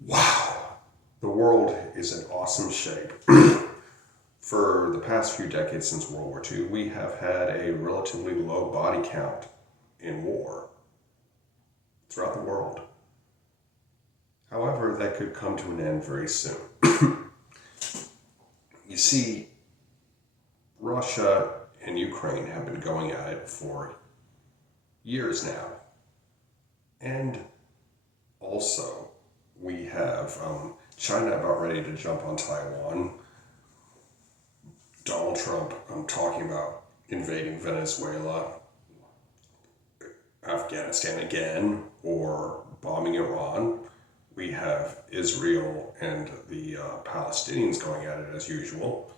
Wow, the world is in awesome shape. For the past few decades since World War II, we have had a relatively low body count in war throughout the world. However, that could come to an end very soon. You see, Russia and Ukraine have been going at it for years now. And also, we have China about ready to jump on Taiwan. Donald Trump talking about invading Venezuela, Afghanistan again, or bombing Iran. We have Israel and the Palestinians going at it as usual.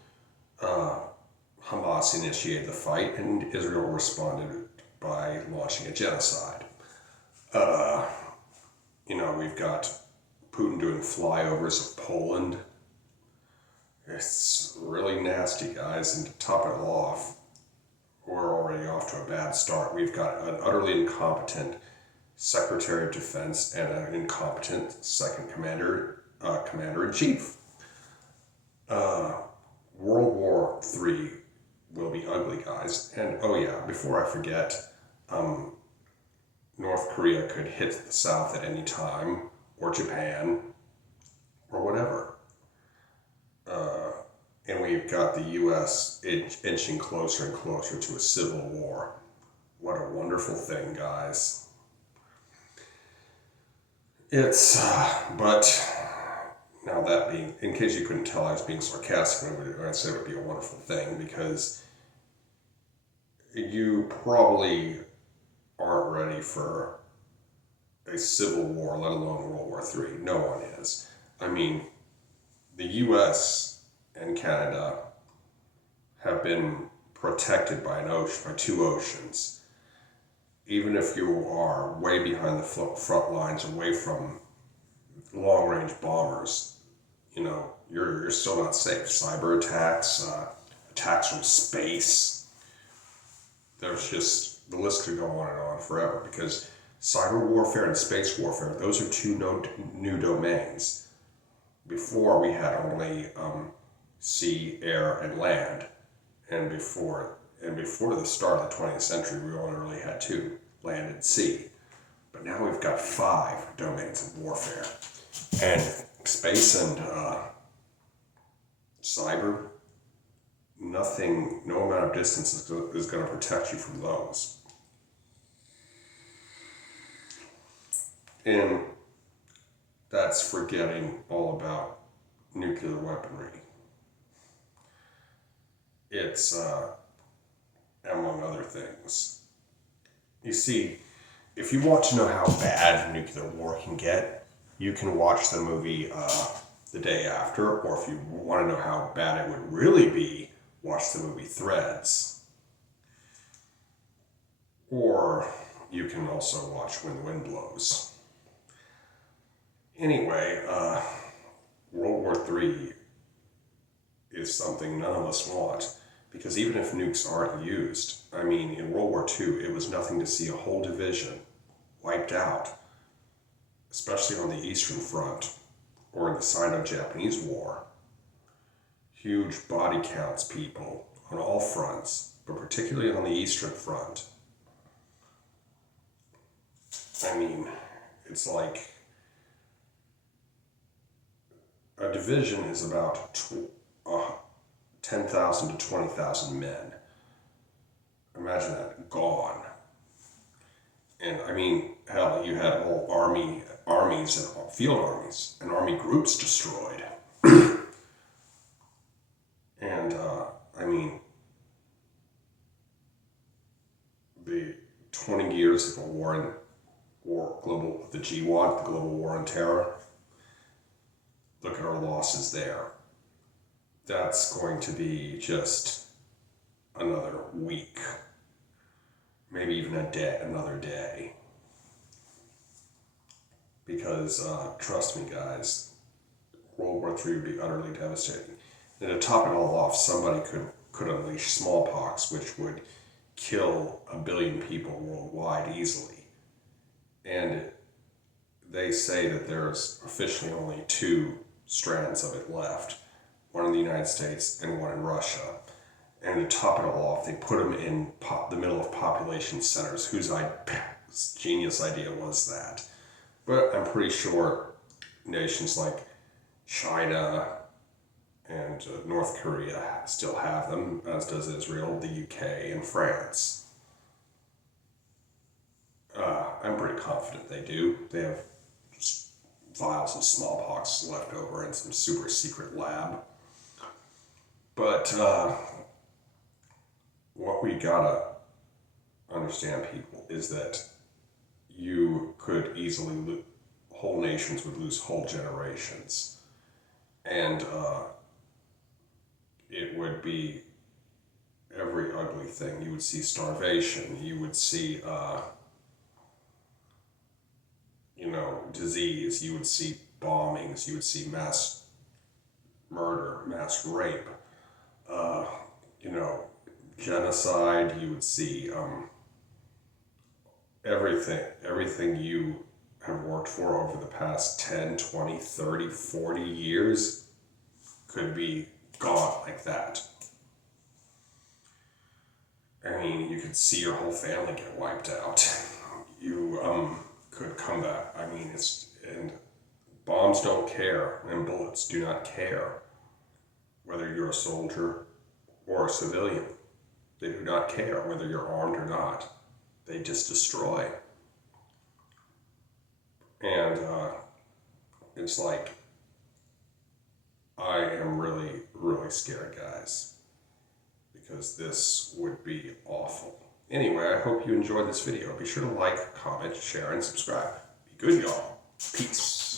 Hamas initiated the fight, and Israel responded by launching a genocide. We've got Putin doing flyovers of Poland. It's really nasty, guys. And to top it all off, we're already off to a bad start. We've got an utterly incompetent Secretary of Defense and an incompetent second commander in chief. World War III will be ugly, guys. And oh yeah, before I forget, North Korea could hit the South at any time, or Japan, or whatever. And we've got the U.S. inching closer and closer to a civil war. What a wonderful thing, guys. But now that being, in case you couldn't tell, I was being sarcastic when I said it would be a wonderful thing, because you probably aren't ready for a civil war, let alone World War III. No one is. I mean, the U.S. and Canada have been protected by two oceans. Even if you are way behind the front lines, away from long-range bombers, you're still not safe. Cyber attacks, attacks from space. There's just, the list could go on and on forever, because cyber warfare and space warfare, those are two new domains. Before, we had only sea, air, and land, and before the start of the 20th century, we only really had two, land and sea. But now we've got 5 domains of warfare, and space and cyber. No amount of distance is going to protect you from those. And that's forgetting all about nuclear weaponry. It's, among other things. You see, if you want to know how bad nuclear war can get, you can watch the movie The Day After, or if you want to know how bad it would really be, watch the movie Threads. Or you can also watch When the Wind Blows. Anyway, World War III is something none of us want, because even if nukes aren't used, I mean, in World War II, it was nothing to see a whole division wiped out, especially on the Eastern Front or in the Sino-Japanese War. Huge body counts, people, on all fronts, but particularly on the Eastern Front. I mean, it's like a division is about 10,000 to 20,000 men. Imagine that, gone. And I mean, hell, you had whole armies and field armies and army groups destroyed. And I mean, the 20 years of a the GWOT, the Global War on Terror. Look at our losses there. That's going to be just another week, maybe even another day. Because trust me, guys, World War III would be utterly devastating. And to top it all off, somebody could unleash smallpox, which would kill 1 billion people worldwide easily. And they say that there's officially only two strands of it left, one in the United States and one in Russia. And to top it all off, they put them in the middle of population centers. Whose genius idea was that? But I'm pretty sure nations like China and North Korea still have them, as does Israel, the UK, and France. I'm pretty confident they do. They have vials of smallpox left over in some super secret lab. But what we gotta understand, people, is that you could easily whole nations would lose whole generations, and it would be every ugly thing. You would see starvation. You would see disease. You would see bombings. You would see mass murder, mass rape. Genocide. You would see everything you have worked for over the past 10, 20, 30, 40 years could be gone like that. I mean, you could see your whole family get wiped out. You could come back. I mean, and bombs don't care, and bullets do not care whether you're a soldier or a civilian. They do not care whether you're armed or not. They just destroy. And it's like, I am really, really scared, guys, because this would be awful. Anyway, I hope you enjoyed this video. Be sure to like, comment, share, and subscribe. Be good, y'all. Peace.